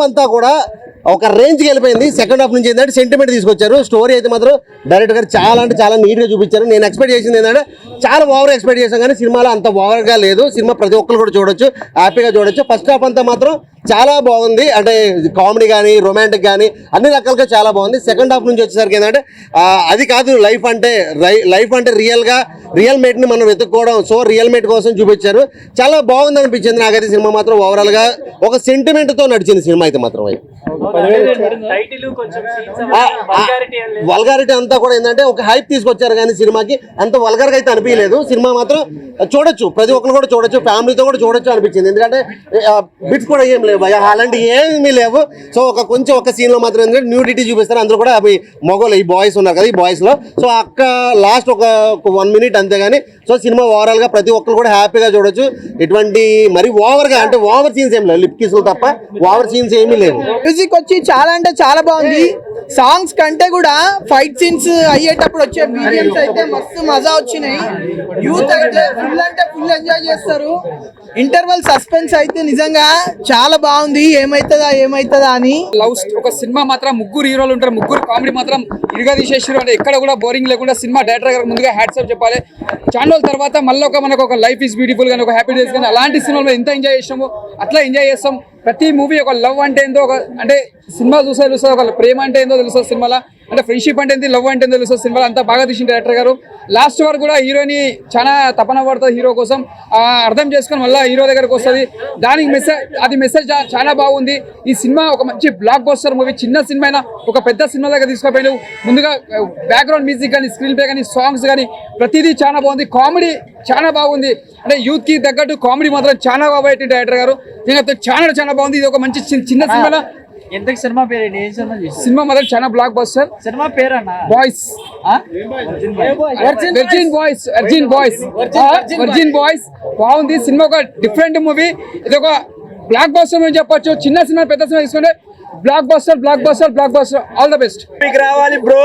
అంతా కూడా ఒక రేంజ్కి వెళ్ళిపోయింది. సెకండ్ హాఫ్ నుంచి ఏంటంటే సెంటిమెంట్ తీసుకొచ్చారు. స్టోరీ అయితే మాత్రం డైరెక్టర్ గారు చాలా అంటే చాలా నీట్గా చూపించారు. నేను ఎక్స్పెక్ట్ చేసింది ఏంటంటే చాలా ఓవర్ ఎక్స్పెక్ట్ చేశాను, కానీ సినిమాలో అంత ఓవర్గా లేదు. సినిమా ప్రతి ఒక్కరు కూడా చూడొచ్చు, హ్యాపీగా చూడొచ్చు. ఫస్ట్ హాఫ్ అంతా మాత్రం చాలా బాగుంది, అంటే కామెడీ కానీ రొమాంటిక్ కానీ అన్ని రకాలుగా చాలా బాగుంది. సెకండ్ హాఫ్ నుంచి వచ్చేసరికి ఏంటంటే అది కాదు లైఫ్ అంటే రియల్ మేట్ని మనం వెతుక్కోవడం. సో రియల్ మేట్ కోసం చూపించారు, చాలా బాగుంది అనిపించింది నాకైతే. సినిమా మాత్రం ఓవరాల్గా ఒక సెంటిమెంట్తో నడిచింది సినిమా అయితే మాత్రం. వల్గారిటీ అంతా కూడా ఏంటంటే ఒక హైప్ తీసుకొచ్చారు, కానీ సినిమాకి అంత వల్గర్గా అయితే అనిపించలేదు. సినిమా మాత్రం చూడొచ్చు, ప్రతి ఒక్కరు కూడా చూడొచ్చు, ఫ్యామిలీతో కూడా చూడొచ్చు అనిపించింది. ఎందుకంటే బిట్స్ కూడా ఏం లేవు, అలాంటి ఏమీ లేవు. సో ఒక సీన్ లో మాత్రం ఏంటంటే న్యూడిటీ చూపిస్తారు. అందరూ కూడా అవి మొగోళ్ళు, ఈ బాయ్స్ ఉన్నారు కదా, ఈ బాయ్స్ లో. సో అక్క లాస్ట్ ఒక 1 మినిట్ అంతేగాని సో సినిమా ఓవరాల్ గా ప్రతి ఒక్కరు కూడా హ్యాపీగా చూడొచ్చు. ఎటువంటి మరి ఓవర్ గా అంటే ఓవర్ సీన్స్ ఏం లేవు, లిప్ కిస్లు తప్ప ఓవర్ సీన్స్ ఏమీ లేవు. మ్యూజిక్ వచ్చి చాలా అంటే చాలా బాగుంది. సాంగ్స్ కంటే కూడా ఫైట్ సీన్స్ అయ్యేటప్పుడు వచ్చే బీజిఎమ్స్ అయితే మస్తు మజా వచ్చినాయి. యూత్ అయితే ఫుల్ అంటే ఫుల్ ఎంజాయ్ చేస్తారు. ఇంటర్వల్ సస్పెన్స్ అయితే నిజంగా చాలా బాగుంది, ఏమైతుందా అని. లవ్ ఒక సినిమా మాత్రం ముగ్గురు హీరోలు ఉంటారు, ముగ్గురు కామెడీ మాత్రం ఇరుగా తీసేసారు. అంటే ఎక్కడ కూడా బోరింగ్ లేకుండా సినిమా డైరెక్టర్ గారు ముందుగా హ్యాట్సాప్ చెప్పాలి. చాలా రోజుల తర్వాత మళ్ళీ మనకు ఒక లైఫ్ ఈజ్ బ్యూటిఫుల్ కానీ ఒక హ్యాపీ డేస్ కానీ అలాంటి సినిమాలో ఎంత ఎంజాయ్ చేసామో అట్లా ఎంజాయ్ చేస్తాం. ప్రతి మూవీ ఒక లవ్ అంటే ఏందో, అంటే సినిమా చూస్తే తెలుస్తుంది, ఒక ప్రేమ అంటే ఏందో తెలుస్తుంది సినిమాలో, అంటే ఫ్రెండ్షిప్ అంటే ఏంటి, లవ్ అంటే ఏందో తెలుస్తుంది సినిమాలో. అంతా బాగా తీసిన డైరెక్టర్ గారు లాస్ట్ వరకు కూడా హీరోని చాలా తపన పడుతుంది హీరో కోసం, అర్థం చేసుకొని మళ్ళీ హీరో దగ్గరకు వస్తుంది. దానికి మెసేజ్ చాలా బాగుంది. ఈ సినిమా ఒక మంచి బ్లాక్ బస్టర్ మూవీ. చిన్న సినిమా అయినా ఒక పెద్ద సినిమా దగ్గర తీసుకుపోయాడు. ముందుగా బ్యాక్గ్రౌండ్ మ్యూజిక్ కానీ, స్క్రీన్ ప్లే కానీ, సాంగ్స్ కానీ ప్రతిదీ చాలా బాగుంది. కామెడీ చాలా బాగుంది, అంటే యూత్ కి తగ్గట్టు కామెడీ మాత్రం చాలా బాగా పెట్టిన డైరెక్టర్ గారు. చాలా బాగుంది. ఇది ఒక మంచి చిన్న సినిమా. ఎంతకు సినిమా పేరు ఏంటి? ఏం సినిమా చూసి సినిమా మాత్రం చాలా బ్లాక్ బస్టర్. సినిమా పేరు అన్న బాయ్స్, వర్జిన్ బాయ్స్ బాగుంది. సినిమా ఒక డిఫరెంట్ మూవీ. ఇది ఒక బ్లాక్ బస్టర్ అని చెప్పొచ్చు. చిన్న సినిమా పెద్ద సినిమా తీసుకుంటే block buster. All the best. మీకు రావాలి బ్రో,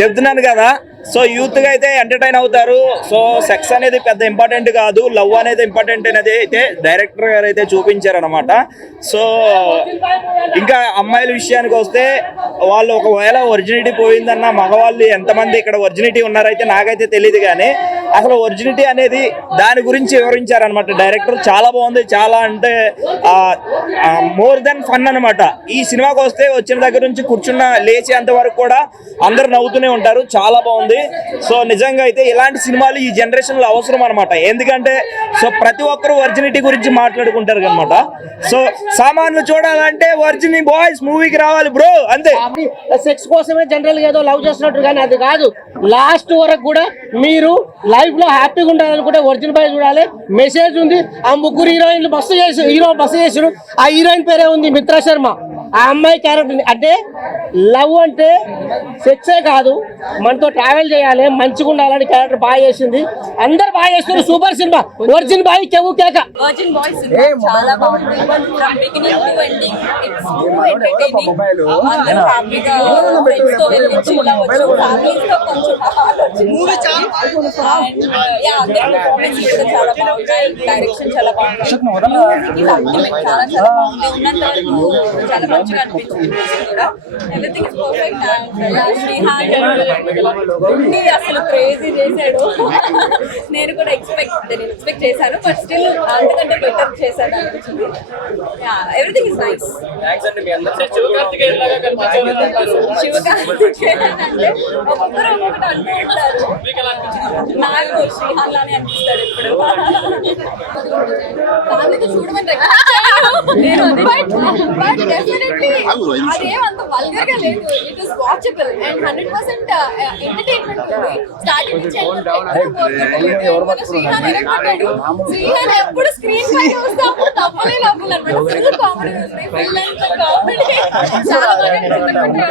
చెప్తున్నాను కదా. సో యూత్ గా అయితే ఎంటర్టైన్ అవుతారు. సో సెక్స్ అనేది పెద్ద ఇంపార్టెంట్ కాదు, లవ్ అనేది ఇంపార్టెంట్ అనేది అయితే డైరెక్టర్ గారు అయితే చూపించారనమాట. సో ఇంకా అమ్మాయిల విషయానికి వస్తే వాళ్ళు ఒకవేళ ఒరిజినిటీ పోయిందన్న మగవాళ్ళు ఎంతమంది ఇక్కడ ఒరిజినిటీ ఉన్నారైతే నాకైతే తెలియదు, కానీ అసలు ఒరిజినిటీ అనేది దాని గురించి వివరించారనమాట డైరెక్టర్. చాలా బాగుంది, చాలా అంటే మోర్ దెన్ ఫన్ అనమాట. ఈ సినిమాకి వస్తే వచ్చిన దగ్గర నుంచి కూర్చున్న లేచేంత వరకు కూడా అందరు నవ్వుతూనే ఉంటారు. చాలా బాగుంది. సో నిజంగా అయితే ఇలాంటి సినిమాలు ఈ జనరేషన్ లో అవసరం అనమాట. ఎందుకంటే సో ప్రతి ఒక్కరు వర్జినిటీ గురించి మాట్లాడుకుంటారు అనమాట. సో సామాన్లు చూడాలంటే వర్జిని బాయ్స్ మూవీకి రావాలి బ్రో, అంతే. సెక్స్ కోసమే జనరల్ గా ఏదో లవ్ చేస్తున్నట్టు, కానీ అది కాదు. లాస్ట్ వరకు కూడా మీరు లైఫ్ లో హ్యాపీగా ఉండాలనుకుంటే ఒరిజినల్ బాయ్ చూడాలి. మెసేజ్ ఉంది. ఆ ముగ్గురు హీరోయిన్లు బస్సు చేసారు. ఆ హీరోయిన్ పేరే ఉంది మిత్రా శర్మ. ఆ అమ్మాయి క్యారెక్టర్ అంటే లవ్ అంటే సెక్సే కాదు, మనతో ట్రావెల్ చేయాలి, మంచిగా ఉండాలని క్యారెక్టర్ బాగా చేసింది. అందరు బాగా చేస్తున్నారు. Super cinema. వర్జిన్ బాయ్ కేక. వర్జిన్ బాయ్ సినిమా చాలా బాగుంది. From beginning to ending it's so entertaining. అందరూ హ్యాపీగా ఫ్రెండ్స్ తో వెళ్ళి చిల్ అవ్వచ్చు, ఫ్యామిలీస్ తో కొంచెం ఆలోచించి మూవీ చాలా బాగుంది. యా అందరూ పర్ఫార్మెన్స్ కూడా చాలా బాగుంది. డైరెక్షన్ చాలా బాగుంది. మ్యూజిక్ అల్టిమేట్ చాలా బాగుంది. ఉన్నంత వరకు చాలా మంచిగా అనిపించింది. కూడా everything is perfect. And yeah Srihan అసలు క్రేజీ చేశాడు. నేను కూడా ఎక్స్పెక్ట్ చేశాను, బట్ స్టిల్ అంతకంటే బెటర్ చేశాను అనిపించింది. Everything is nice. శివకార్తికేయన్ అంటే ఒక్కొక్కరు ఒక్కొక్కటి అంటూ ఉంటారు. నాకు శ్రీహాన్ లానే అనిపిస్తాడు ఇప్పుడు. ఫ్యామిలీతో చూడమని అదేమంత వల్గర్ గా లేదు. It is watchable and 100% entertainment ఉంది. స్టార్టింగ్ నుంచి శ్రీహాన్ ఎప్పుడు స్క్రీన్ పై చూస్తే అప్పుడు తప్పలే నవ్వులు అనమాట. ఫుల్ కామెడీ ఉంది, ఫుల్ అండ్ కామెడీ చాలా బాగా అనిపించింది.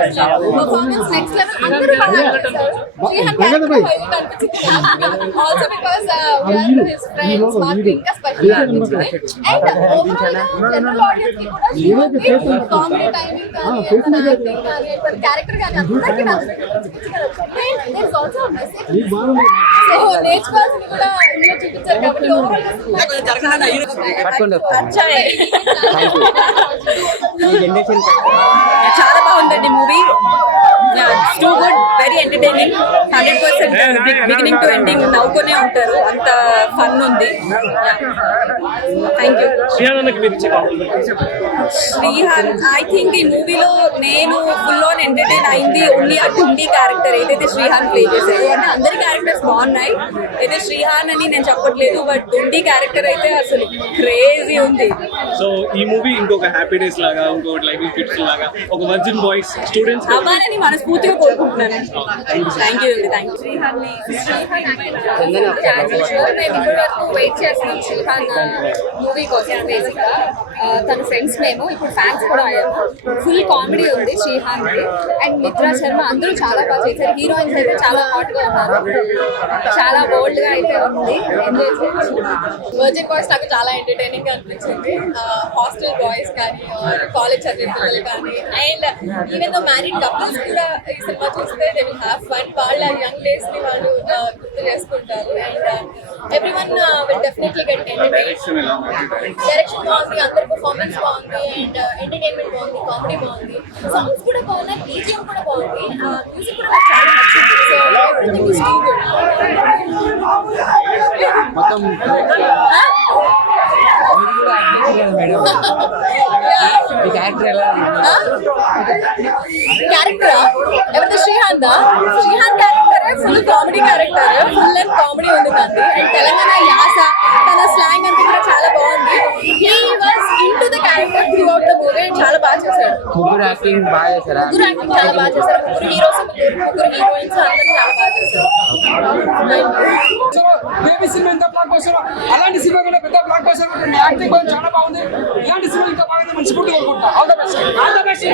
Performance next level. అందరూ బాగా అనిపిస్తారు. శ్రీహాన్ క్యారెక్టర్ హైలైట్ అనిపించింది. Also because we are his friends. మాకు ఇంకా స్పెషల్ అనిపించింది. అండ్ ఓవరాల్ జనరల్ ఆడియన్స్ కి కూడా శ్రీహాన్ కామెడీ టైమింగ్ కానీ యాక్టింగ్ కానీ క్యారెక్టర్ కానీ అందరికీ దేర్ ఆల్సో మెసేజ్ సో నేర్చుకోవాల్సింది కూడా ఇందులో చూపించారు కాబట్టి ఓవరాల్ చాలా బాగుందండి movie. Too good, very entertaining, 100% beginning to ending నవ్వుకునే ఉంటారు, అంత ఫన్ ఉంది. Thank you. Srihan I think ఈ మూవీలో నేను ఫుల్ ఆన్ ఎంటర్టైన్ అయింది ఓన్లీ ఆ టుండి క్యారెక్టర్ ఏదైతే శ్రీహాన్ ప్లే చేశారు. అంటే అందరి క్యారెక్టర్స్ బాగున్నాయి, అయితే శ్రీహాన్ అని నేను చెప్పట్లేదు, బట్ టుండి క్యారెక్టర్ అయితే అసలు క్రేజీ ఉంది. సో ఈ మూవీ ఇంకొక హ్యాపీ డేస్ లాగా, ఇంకొకటి లైఫ్ కిడ్స్ లాగా, ఒక వర్జిన్ బాయ్స్ స్టూడెంట్స్ అవ్వాలని మనస్ఫూర్తిగా కోరుకుంటున్నాను. థ్యాంక్ యూ అండి. Thank you. మేము ఇప్పటి వరకు వెయిట్ చేస్తున్నాం శ్రీహాన్ మూవీ కోసం. బేసిక్ గా తన ఫ్రెండ్స్ మేము ఇప్పుడు ఫ్యాన్స్ కూడా అయ్యాము. ఫుల్ కామెడీ ఉంది శ్రీహాన్ కి అండ్ మిత్రా శర్మ అందరూ చాలా బాగా చేశారు. హీరోయిన్స్ అయితే చాలా హాట్ గా ఉన్నారు, చాలా బోల్డ్ గా అయితే ఉంది. ఎంజాయ్ చేయొచ్చు. వర్జిన్ బాయ్స్ నాకు చాలా ఎంటర్టైనింగ్ గా అనిపించింది. హాస్టల్ బాయ్స్ కానీ కాలేజ్ చదివే పిల్లలు కానీ and even though married couples కూడా ఈ సినిమా చూస్తే దే విల్ హ్యావ్ ఫన్. వాళ్ళ యంగ్ డేస్ ని వాళ్ళు గుర్తు చేసుకుంటారు and everyone will definitely get entertain. Direction బాగుంది, అందరి పర్ఫార్మెన్స్ బాగుంది అండ్ ఎంటర్టైన్మెంట్ బాగుంది, కామెడీ బాగుంది, సాంగ్స్ కూడా బాగున్నాయి, బీజిఎం కూడా బాగుంది, మ్యూజిక్ కూడా నాకు చాలా నచ్చింది. So everything is too good. క్యారెక్టరా ఎవరిది? శ్రీహాన్ దా? Srihan character full comedy character, full and comedy ఉంది దాన్ని అండ్ తెలంగాణ యాస తన స్లాంగ్ అంతా కూడా చాలా బాగుంది. He was into the character through out the movie and చాలా బాగా చేశాడు. ముగ్గురు యాక్టింగ్ బాగా చేశారా? ముగ్గురు యాక్టింగ్ చాలా బాగా చేశారు. ముగ్గురు హీరోస్, ముగ్గురు హీరోయిన్స్ అందరూ చాలా బాగా చేశారు. బేబీ సినిమా ఎంత బ్లాక్ బస్టర్, అలాంటి సినిమా కూడా పెద్ద బ్లాక్ బస్టర్. యాక్టింగ్ కూడా చాలా బాగుంది. ఇలాంటి సినిమా ఇంకా బాగుంది, మంచి ఫుడ్ కోరుకుంటా. All the best. All the best.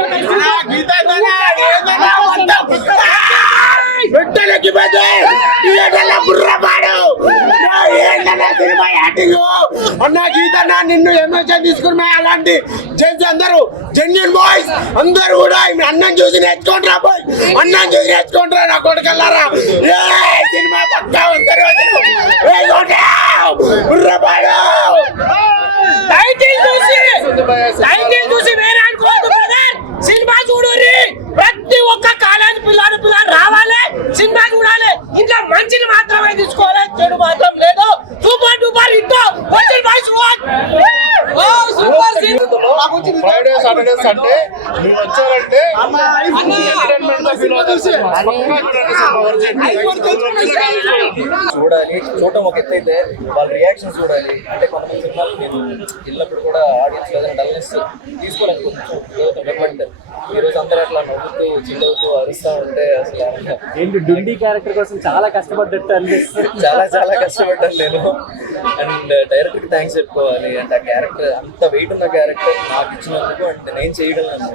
అన్న గీతన్న నిన్ను ఎమోషన్ తీసుకున్నా. అలాంటి జెంట్స్ అందరూ జెన్యున్ బాయ్స్ అందరూ కూడా అన్నం చూసి నేర్చుకుంటారా బాయ్, అన్నం చూసి నేర్చుకుంటారా నా కొడుకల్లారా. సినిమా పక్కా అందరూ చూసి వేరే అనుకోవద్దు బ్రదర్. సినిమా చూడండి, ప్రతి ఒక్క కాలేజ్ పిల్లలు రావాలి, సినిమా చూడాలి. ఇంట్లో మంచిని మాత్రమే తీసుకోవాలి, చెడు మాత్రం లేదు. Super duper hit. Friday Saturdays అంటే మీరు వచ్చారంటే చూడాలి. చూడటం ఒక ఎత్తు అయితే వాళ్ళ రియాక్షన్స్ చూడాలి. అంటే కొంతమంది సినిమాలు నేను వెళ్ళినప్పుడు కూడా ఆడియన్స్ ఏదైనా డల్నెస్ తీసుకోవాలి కొంచెం. బట్ ఈరోజు అందరూ అట్లా నవ్వుతూ చిల్లవుతూ అరుస్తూ ఉంటే అసలు ఏంటి డుండి క్యారెక్టర్ కోసం చాలా కష్టపడ్డట్టు అనిపిస్తుంది. చాలా చాలా కష్టపడ్డాను నేను. అండ్ డైరెక్టర్కి థ్యాంక్స్ చెప్పుకోవాలి. అండ్ ఆ క్యారెక్టర్ అంత వెయిట్ ఉన్న క్యారెక్టర్ నాకు ఇచ్చినందుకు అండ్ నేను చేయగలను.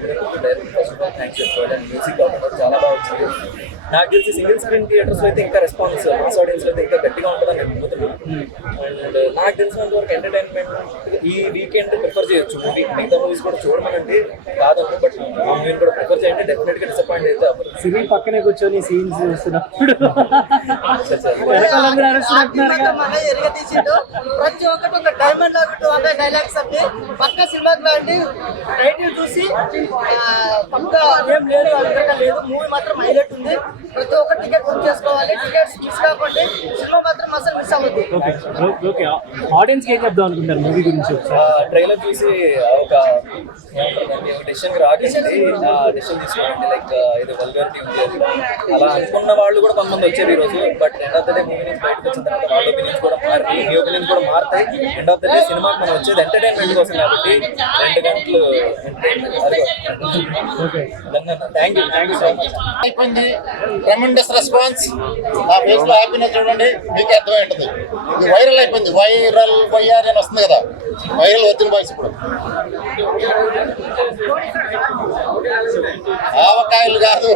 Director first of all thanks చెప్పుకోవాలి. అండ్ మ్యూజిక్ కాకుండా చాలా బాగా వచ్చింది. నాకు తెలిసి సింగిల్ స్క్రీన్ థియేటర్స్లో అయితే ఇంకా రెస్పాన్స్, మాస్ ఆడియన్స్లో అయితే ఇంకా గట్టిగా ఉంటుందని నేను నమ్ముతున్నాను. అండ్ నాకు తెలిసినంత వరకు ఎంటర్టైన్మెంట్ ఈ వీకెండ్ ప్రిఫర్ చేయొచ్చు మూవీ. మిగతా మూవీస్ కూడా చూడమనండి కాదను, బట్ ఆ మూవీని కూడా ప్రిఫర్ చేయండి. డెఫినెట్గా డిసప్పాయింట్ అయితే అవ్వదు. సినీ పక్కనే కూర్చొని సీన్స్ చూస్తున్నప్పుడు ప్రతి ఒక్కటి ఒక డైమండ్ లాగా డైలాగ్స్ అంటే పక్క సినిమాకి లాంటి టైటిల్ చూసి పక్క ఏం లేదు అంతగా లేదు. మూవీ మాత్రం హైలైట్ ఉంది. ప్రతి ఒక్క టికెట్ బుక్ చేసుకోవాలి. టికెట్స్ మిస్ కాకుండా సినిమా మాత్రం అసలు మిస్ అవ్వద్దు. ఓకే, ఆడియన్స్ ఏం చెప్దాం అనుకుంటారు మూవీ గురించి? ట్రైలర్ చూసి ఒక డెసిషన్ రాగించింది. ఆ డెసిషన్ తీసుకోండి. లైక్ ఇది వల్గారిటీ ఉంది అది అలా అనుకున్న వాళ్ళు కూడా కొంతమంది వచ్చారు ఈరోజు. But end of the day movie నుంచి బయటకు వచ్చిన తర్వాత వాళ్ళ ఒపీనియన్స్ కూడా మారి మీ ఒపీనియన్స్ కూడా మారుతాయి. ఎండ్ ఆఫ్ ద డే సినిమాకి మనం వచ్చేది ఎంటర్టైన్మెంట్ కోసం కాబట్టి 2 గంటలు థ్యాంక్ యూ సో మచ్. అయిపోయింది. Tremendous response. ఆ ఫేస్ లో హ్యాపీనెస్ చూడండి, మీకు అర్థమై ఉంటుంది. ఇది వైరల్ అయిపోయింది. వైరల్ వైఆర్ అని వస్తుంది కదా, వైరల్ వచ్చిన బాయ్స్ ఇప్పుడు ఆవకాయలు కాదు,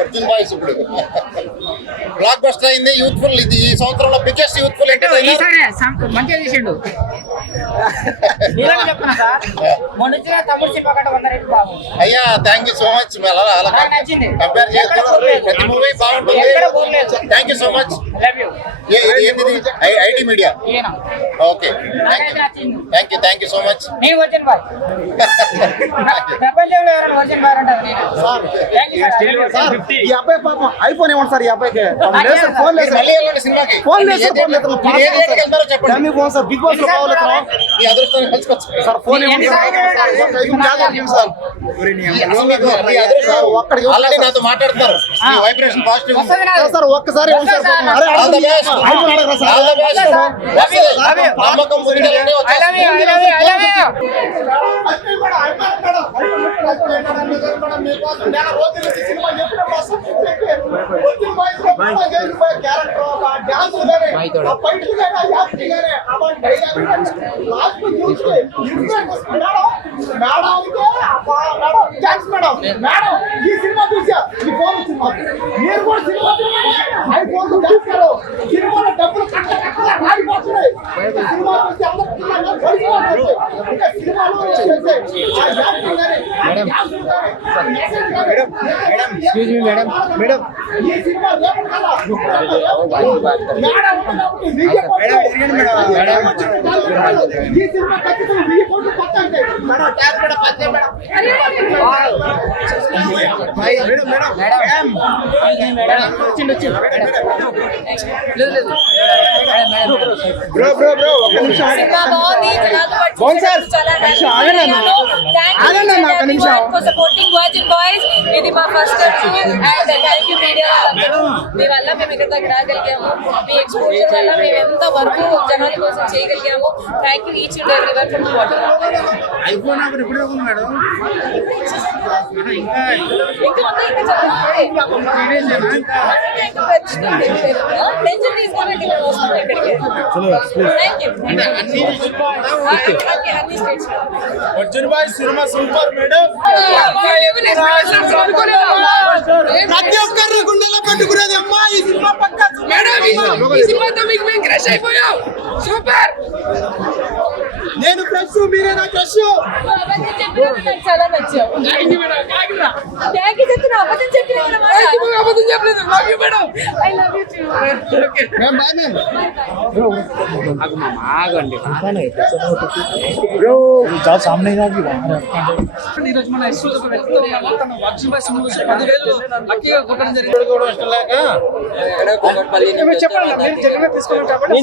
వచ్చిన బాయ్స్ ఇప్పుడు. బ్లాక్ బస్టర్ అయింది. యూత్ఫుల్ ఇది ఈ సంవత్సరంలో బిగ్గెస్ట్ యూత్ఫుల్ మంచిగా తీసిండు. అయ్యా థ్యాంక్ యూ సో మచ్. అలా కంపేర్ చేస్తూ ప్రతి మూవీ బాగుంటుంది. Thank you so much. ఏంటిది IT media? Okay thank you so much. ఈ అబ్బాయి పాపం ఐఫోన్ ఇవ్వండి సార్. ఈ అబ్బాయికి ఫోన్ లేదు, సినిమాకి ఫోన్ లేదు సార్. చెప్పండి ఫోన్ సార్. బిగ్ బాస్ లో పోలేదు ఈ అదృష్టాన్ని కలుసుకోవచ్చు సార్. ఫోన్ ఇవ్వండి సార్. ఆల్రెడీ నాతో మాట్లాడుతున్నారు. వైబ్రేషన్ పాజిటివ్ సార్ ఒక్కసారి ఇవ్వండి sir. All the best. All the best. నమ్మకం ఉండాలంటే సపోర్టింగ్ వర్జిన్ బాయ్స్. ఇది మా first and thank you media వాళ్ళందరూ. మీ వల్ల మేము ఇక్కడ దగ్గర రాగలిగాము. మీ ఎక్స్పోజర్ వల్ల మేము ఎంత వరకు జనాల కోసం చేయగలిగాము. Thank you each and every one from water. Tension తీసుకోండి వస్తుంది ఇక్కడికి. Thank you. అన్ని స్టేట్స్ ప్రతి ఒక్కరిని గుండెలో పెట్టుకునేది అమ్మా ఈ సినిమా పక్క. ఈ సినిమాతో మీకు మేము క్రష్ అయిపోయాం. సూపర్. నేను ఫ్రెష్, మీరే నా క్రష్. చాలా నచ్చావు. థ్యాంక్ యూ చెప్తున్నా. అబద్ధం చెప్పిన అబద్ధం చెప్పలేదు. Love you madam. I love you too. Ma'am bye ma'am. ఈ రోజు మన ఎస్ఓ వెళ్తూ ఉన్నాము. తన వర్జిన్ బాయ్ సినిమా కోసం 10,000 లక్కీగా కొట్టడం జరిగింది. చెప్పండి మీరు జగన్ తీసుకున్నారు కాబట్టి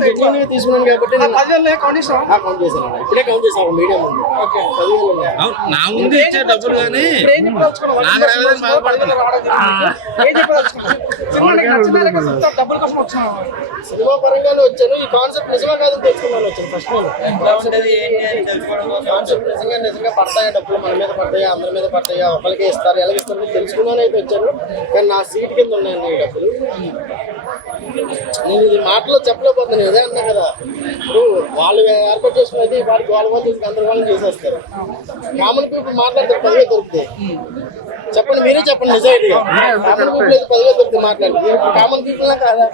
తీసుకున్నాను కాబట్టి 10,000 కౌంట్ చేసాం. కౌంట్ చేశాను. ఇప్పుడే కౌంట్ చేశాను మీడియా ముందు. ఓకే. నా ముందు ఇచ్చే డబ్బులు కానీ డబ్బుల కోసం వచ్చినాం. సినిమా పరంగానే వచ్చాను. ఈ కాన్సెప్ట్ నిజమా కాదని తెలుసుకున్నాను. వచ్చాను ఫస్ట్ కాన్సెప్ట్ నిజంగా పడతాయా డబ్బులు, మన మీద పడతాయా, అందరి మీద పడతాయా, ఒకరికే ఇస్తారు, ఎలా ఇస్తారు తెలుసుకున్నాను అయితే వచ్చాను. కానీ నా సీట్ కింద ఉన్నాయండి ఈ డబ్బులు. నేను ఇది మాటలో చెప్పలేకపోతున్నాను. ఇదే అన్నా కదా, ఇప్పుడు వాళ్ళు ఏర్పాటు చేసుకున్నది వాడికి వాళ్ళ వాళ్ళు గందరగోళం చేసేస్తారు. కామన్ పీపుల్ మాట్లాడితే 10,000 దొరుకుతాయి. చెప్పండి, మీరే చెప్పండి నిజాయితీగా. కామన్ పీపుల్ అయితే 10,000 దొరుకుతాయి మాట్లాడి. కామన్ పీపుల్ కాదా?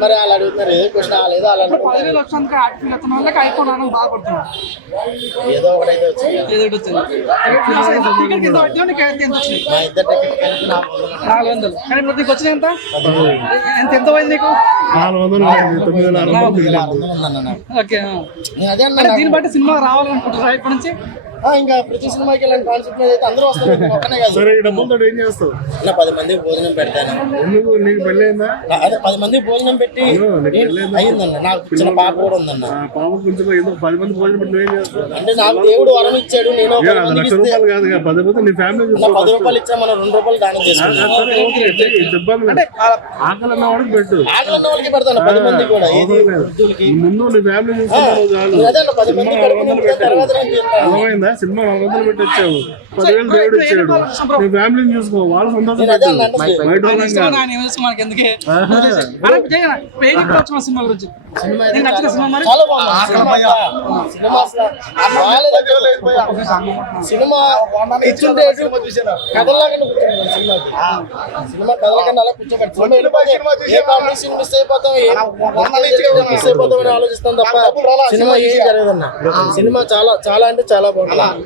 మరి అలా అడుగుతున్నారు. ఏదో క్వశ్చన్ లేదా అలా 10,000 వచ్చినందుకు హ్యాపీ ఫీల్ అవుతున్న వాళ్ళకి అయిపోయినా బాధపడుతున్నాం. ఏదో ఒకటైతే వచ్చింది. మా ఇద్దరు టికెట్ 400. కానీ ఇప్పుడు నీకు వచ్చిన ఎంత ఎంత పోయింది నీకు? 400 ఓకే. నేను అదే అన్నా. దీన్ని బట్టి సినిమా రావాలనుకుంటున్నా ఇప్పటి నుంచి. ఇంకా ప్రతి సినిమాకి ఇలాంటి కాన్సెప్ట్ అయితే అందరూ వస్తారు. ఒక్కనే కాదు. సరే, ఈ డబ్బులతో ఏం చేస్తావు? ఇలా 10 మందికి భోజనం పెడతాను. ఎందుకు నీకు పెళ్ళి అయిందా? అదే 10 మందికి భోజనం పెట్టి అయిందన్న. నాకు చిన్న పాప కూడా ఉందన్న. పాప కొంచెం ఎందుకు 10 మంది భోజనం పెట్టి నువ్వేం చేస్తావు? అంటే నాకు దేవుడు వరం ఇచ్చాడు. నేను ఒక 10 మందికి లక్ష ఇస్తే రూపాయలు కాదు, 10 మంది నీ ఫ్యామిలీ 10 రూపాయలు ఇచ్చా, మనం 2 రూపాయలు దానం చేసుకుంటాం. ఆకలి అన్న వాడికి పెట్టు. ఆకలి ఉన్న వాళ్ళకి పెడతాను 10 మందికి కూడా. ఏది వృద్ధులకి. ముందు నీ ఫ్యామిలీ చూసుకుంటావు చాలు. అదే అన్న 10 మంది కడుపు నింపుతాను. తర్వాత నేను తింటాను. అర్థమైందా? సినిమా 400 పెట్టి వచ్చావు, 10,000 దేవుడు ఇచ్చాడు, నీ ఫ్యామిలీని చూసుకో, వాళ్ళ సంతోషం పెట్టు. బయట సినిమా ఇచ్చుంటే కథలాగా సినిమా కథలకన్నా అలా కూర్చోబెట్టి మిస్ అయిపోతాం మిస్ అయిపోతామని ఆలోచిస్తాం తప్ప సినిమా ఏం జరగదన్న. సినిమా చాలా చాలా అంటే చాలా బాగుంది.